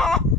Ha ha ha!